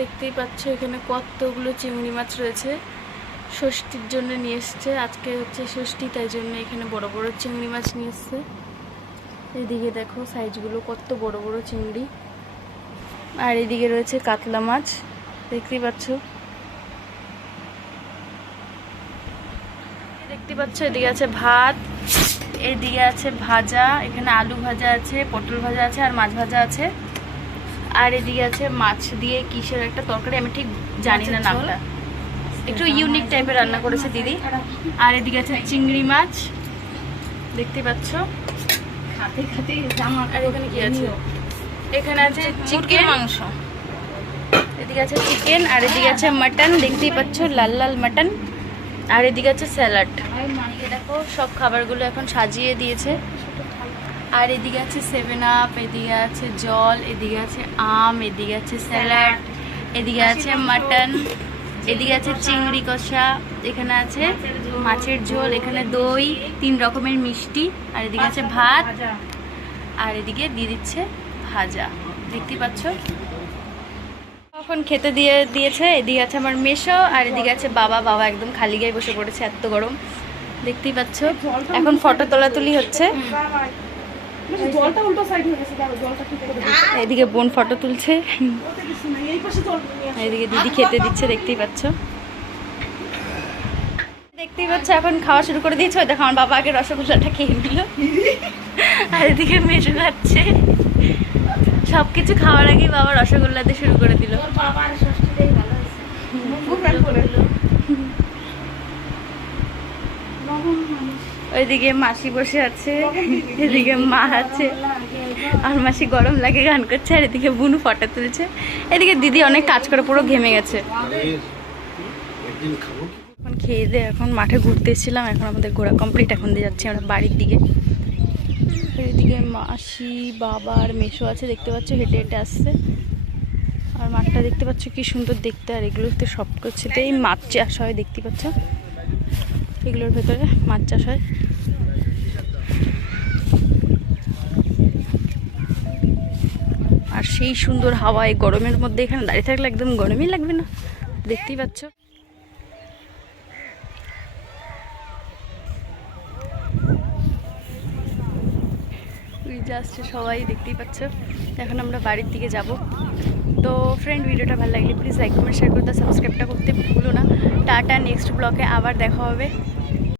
দেখতেই পাচ্ছ এখানে কতগুলো চিংড়ি মাছ রয়েছে। ষষ্ঠীর জন্য নিয়ে এসছে, আজকে হচ্ছে ষষ্ঠী, তাই জন্য এখানে বড় বড় চিংড়ি মাছ নিয়ে এসছে। এদিকে দেখো সাইজগুলো কত বড় বড় চিংড়ি। আর এদিকে রয়েছে কাতলা মাছ, দেখতেই পাচ্ছ। এদিকে আছে ভাত, এদিকে আছে ভাজা, এখানে আলু ভাজা আছে, পটল ভাজা আছে, আর মাছ ভাজা আছে। আর এদিকে আছে মাছ দিয়ে কিসের একটা তরকারি, আমি ঠিক জানি না নামটা, একটু ইউনিক টাইপের রান্না করেছে দিদি। আর এদিকে আছে চিংড়ি মাছ, দেখতে পাচ্ছ। আর এখানে কি আছে, এখানে আছে চিকেন মাংস, এদিকে আছে চিকেন, আর এদিকে আছে মাটন, দেখতেই পাচ্ছ লাল লাল মাটন। আর এদিকে আছে স্যালাড। দেখো সব খাবারগুলো এখন সাজিয়ে দিয়েছে। আর এদিকে আছে 7 আপ, এদিকে আছে জল, এদিকে আছে আম, এদিকে আছে স্যালাড, এদিকে আছে মাটন, এদিকে আছে চিংড়ি কষা, এখানে আছে মাছের ঝোল, এখানে দই, 3 রকমের মিষ্টি, আর এদিকে আছে ভাত, আর এদিকে দিয়ে দিচ্ছে ভাজা, দেখতেই পাচ্ছ। এখন খেতে দিয়েছে। এদিকে আছে আমার মেশো, আর এদিকে আছে বাবা। বাবা একদম খালি গায়ে বসে পড়েছে, এত গরম, দেখতেই পাচ্ছ। এখন ফটো তোলাতুলি হচ্ছে। এদিকে বোন ফটো তুলছে, এদিকে দিদি খেতে দিচ্ছে, দেখতেই পাচ্ছ। এখন খাওয়া শুরু করে দিয়েছে। দেখো আমার বাবা আগে রসগোল্লাটা খেয়ে নিল, আর এদিকে মেশো খাচ্ছে। সবকিছু খাওয়ার আগেই বাবা রসগোল্লা দিয়ে শুরু করে দিল। ওইদিকে মাসি বসে আছে, এদিকে মা আছে, আর মাসি গরম লাগে গান করছে, আর এদিকে বুনু ফটো তুলছে। এদিকে দিদি অনেক কাজ করে পুরো ঘেমে গেছে। এখন খেয়ে দিয়ে এখন মাঠে ঘুরতে এসেছিলাম, এখন আমাদের ঘোরা কমপ্লিট। এখন দিয়ে যাচ্ছি আমরা বাড়ির দিকে। এদিকে মাসি, বাবা আর মেশো আছে, দেখতে পাচ্ছ হেঁটে হেঁটে আসছে। আর মাঠটা দেখতে পাচ্ছ কি সুন্দর দেখতে। আর এগুলোতে সব কিছুতেই মাছ চাষ হয়, দেখতে পাচ্ছ এগুলোর ভেতরে মাছ চাষ হয়। আর সেই সুন্দর হাওয়ায় গরমের মধ্যে এখানে দাঁড়িয়ে থাকলে একদম গরমই লাগবে না, দেখতেই পাচ্ছ। আসছে সবাই, দেখতেই পাচ্ছ। এখন আমরা বাড়ির দিকে যাব। তো ফ্রেন্ড, ভিডিওটা ভালো লাগলে প্লিজ লাইক কমেন্ট শেয়ার করতে, সাবস্ক্রাইবটা করতে ভুলো না। টাটা, নেক্সট ব্লগে আবার দেখা হবে।